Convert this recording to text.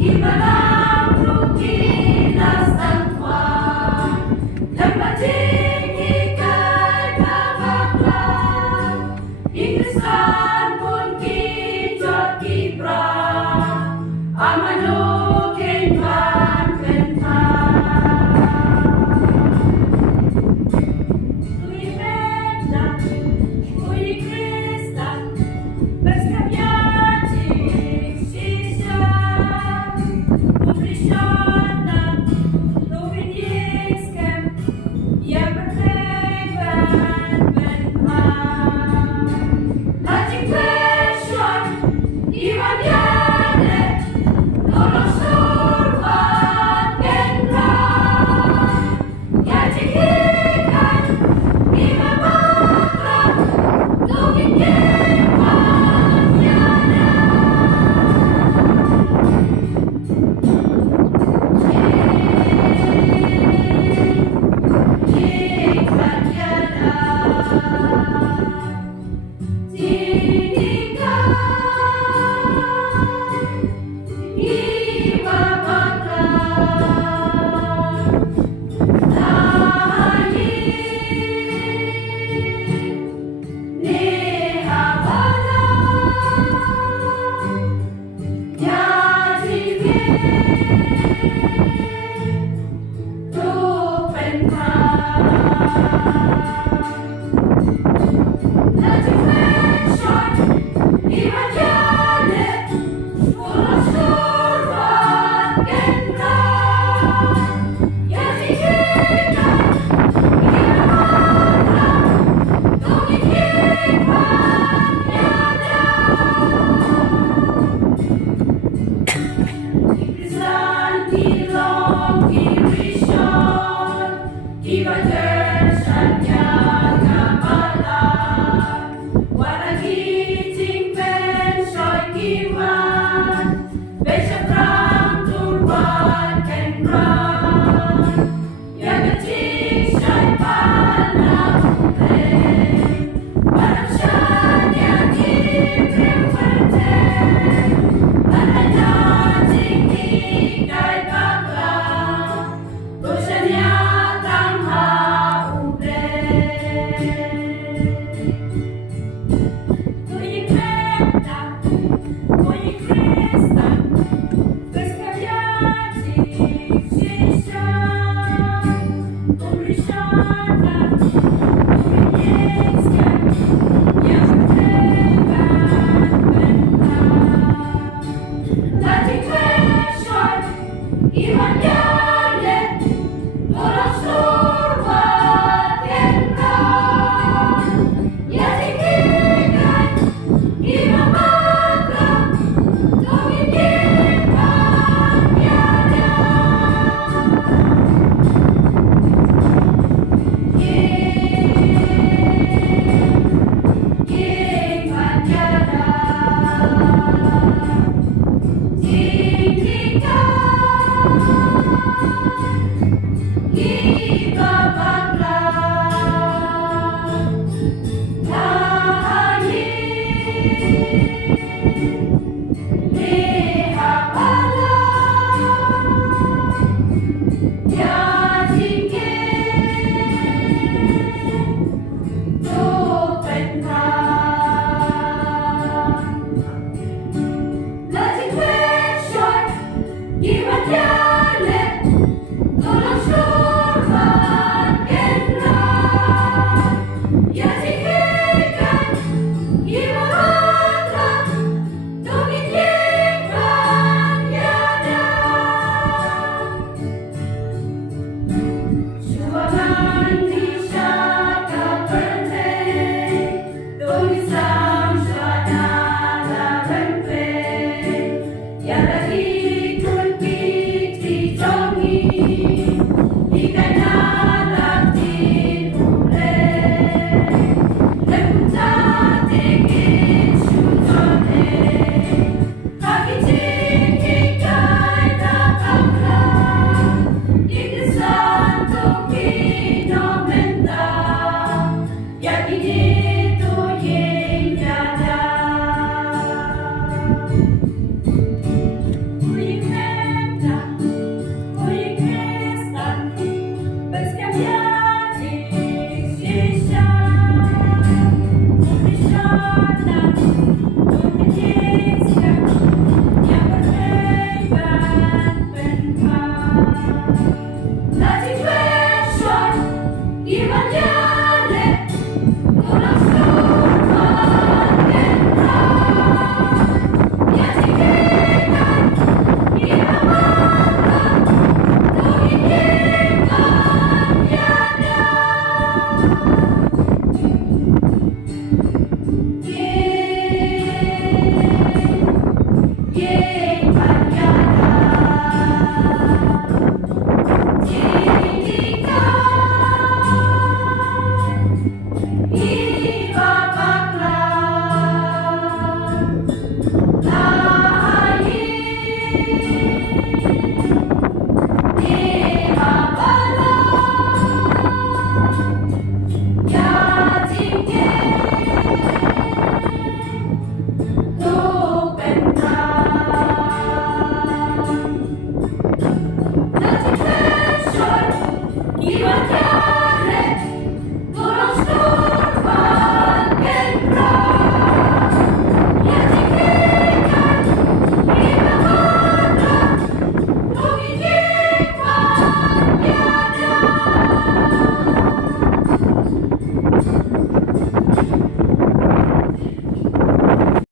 iba ng rutinas ng tuwan, dapating ika'y babaklang, ingresan pun kijot kiprang, amanukin man kentang. Tui medla, tui Krista, bezkawiatik sisia, ubliżona, lubiniskiem, ja berkejben benman. Lacik weszłam i wadiane, tolong surwan genran. Ja cikikan i mabakram, lubinie wadiane. Jej wadiana. Tinika iba baklang, lain ni Havana, jadi tu pentang. Lacik weszłam i wadiane, tolong surwan genran. Ja cikikan i mabakram, lubinie wadiane. Ingresan kilong kirishon, kibadersan yaga malam, waragiting pensoy kiman, besyakrang turban kenran, yagating siya'y panakuteng, parang siya niyang ibrewerte, ananating ika'y baklang, kusya niya tang haumbre. Tui medla, tui Krista, bezkawiatik sisia, ubliżona, lubiniskiem, ja berkejben benman. Lacik weszłam i wadiane, tolong surwan genran. Ja cikikan i mabakram, lubinie wadiane. Jej wadiana. Tinika